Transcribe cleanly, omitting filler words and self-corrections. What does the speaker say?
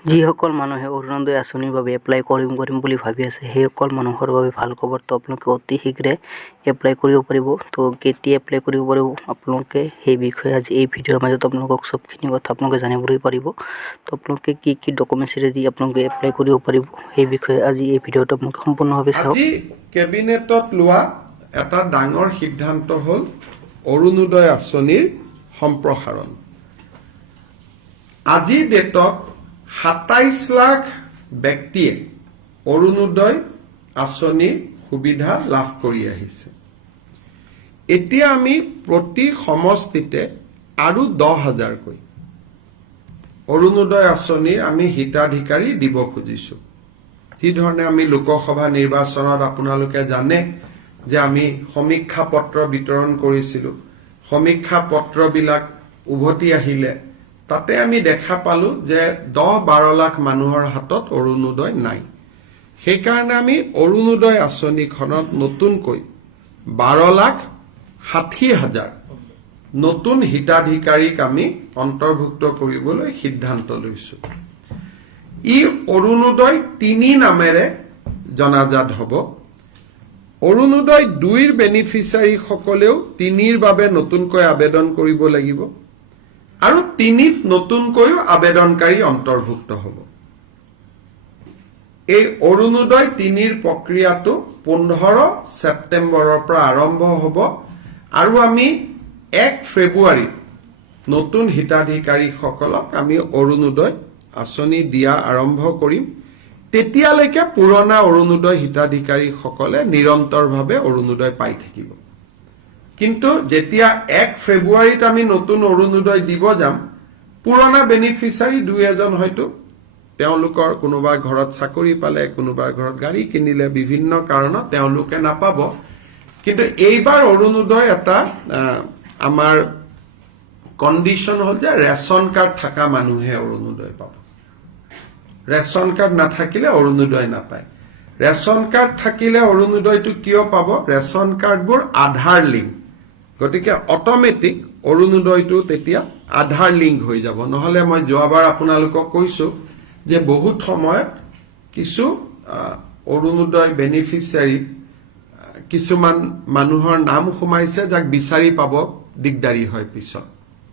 যিসকল মানুহে অৰুণোদয় আঁচনিৰ বাবে এপ্লাই কৰিম বুলি ভাবি আছে সেইসকল মানুহৰ বাবে ভাল খবৰ। তো আপোনালোকে অতি শীঘ্ৰে এপ্লাই কৰিব পাৰিব। তো কেতিয়া এপ্লাই কৰিব পাৰিব আপোনালোকে সেই বিষয়ে আজি এই ভিডিঅ'ৰ মাজত আপোনালোকক চবখিনি কথা আপোনালোকে জানিবলৈ পাৰিব। তো আপোনালোকে কি ডকুমেণ্টছ ৰেডি আপোনালোকে এপ্লাই কৰিব পাৰিব সেই বিষয়ে আজি এই ভিডিঅ'টো আপোনালোকে সম্পূৰ্ণভাৱে চাওক। আজি কেবিনেটত লোৱা এটা ডাঙৰ সিদ্ধান্ত হ'ল অৰুণোদয় আঁচনিৰ সম্প্ৰসাৰণ। আজিৰ ডেটত ২৭ লাখ ব্যক্তিয়ে অৰুণোদয় আঁচনিৰ সুবিধা লাভ কৰি আহিছে। এতিয়া আমি প্ৰতি সমষ্টিতে আৰু ১০,০০০কৈ অৰুণোদয় আঁচনিৰ আমি হিতাধিকাৰী দিব খুজিছো। যিধৰণে আমি লোকসভা নিৰ্বাচনত আপোনালোকে জানে যে আমি সমীক্ষা পত্ৰ বিতৰণ কৰিছিলো। সমীক্ষা পত্ৰবিলাক উভতি আহিলে তাতে আমি দেখা পালো যে ১০-১২ লাখ মানুহৰ হাতত অৰুণোদয় নাই। সেইকাৰণে আমি অৰুণোদয় আঁচনিখনত নতুনকৈ ১২,৬০,০০০ নতুন হিতাধিকাৰীক আমি অন্তৰ্ভুক্ত কৰিবলৈ সিদ্ধান্ত লৈছো। ই অৰুণোদয় ৩ নামেৰে জনাজাত হ'ব। অৰুণোদয় ২ৰ বেনিফিচিয়াৰীসকলেও ৩ৰ বাবে নতুনকৈ আবেদন কৰিব লাগিব আৰু ৩ত নতুনকৈও আবেদনকাৰী অন্তৰ্ভুক্ত হ'ব। এই অৰুণোদয় ৩ৰ প্ৰক্ৰিয়াটো ১৫ ছেপ্টেম্বৰৰ পৰা আৰম্ভ হ'ব আৰু আমি ১ ফেব্ৰুৱাৰীত নতুন হিতাধিকাৰীসকলক আমি অৰুণোদয় আঁচনি দিয়া আৰম্ভ কৰিম। তেতিয়ালৈকে পুৰণা অৰুণোদয় হিতাধিকাৰীসকলে নিৰন্তৰভাৱে অৰুণোদয় পাই থাকিব। কিন্তু যেতিয়া ১ ফেব্ৰুৱাৰীত আমি নতুন অৰুণোদয় দিব যাম, পুৰণা বেনিফিচিয়াৰী ২-এজন হয়তো তেওঁলোকৰ কোনোবা ঘৰত চাকৰি পালে, কোনোবা ঘৰত গাড়ী কিনিলে, বিভিন্ন কাৰণত তেওঁলোকে নাপাব। কিন্তু এইবাৰ অৰুণোদয় এটা আমাৰ কণ্ডিশ্যন হ'ল যে ৰেচন কাৰ্ড থকা মানুহে অৰুণোদয় পাব। ৰেচন কাৰ্ড নাথাকিলে অৰুণোদয় নাপায়। ৰেচন কাৰ্ড থাকিলে অৰুণোদয়টো কিয় পাব? ৰেচন কাৰ্ডবোৰ আধাৰ লিংক, গতিকে অট'মেটিক অৰুণোদয়টো তেতিয়া আধাৰ লিংক হৈ যাব। নহলে মই যোৱাবাৰ আপোনালোকক কৈছো যে বহুত সময়ত কিছু অৰুণোদয় বেনিফিচিয়াৰীত কিছুমান মানুহৰ নাম সোমাইছে যাক বিচাৰি পাব দিগদাৰী হয় পিছত।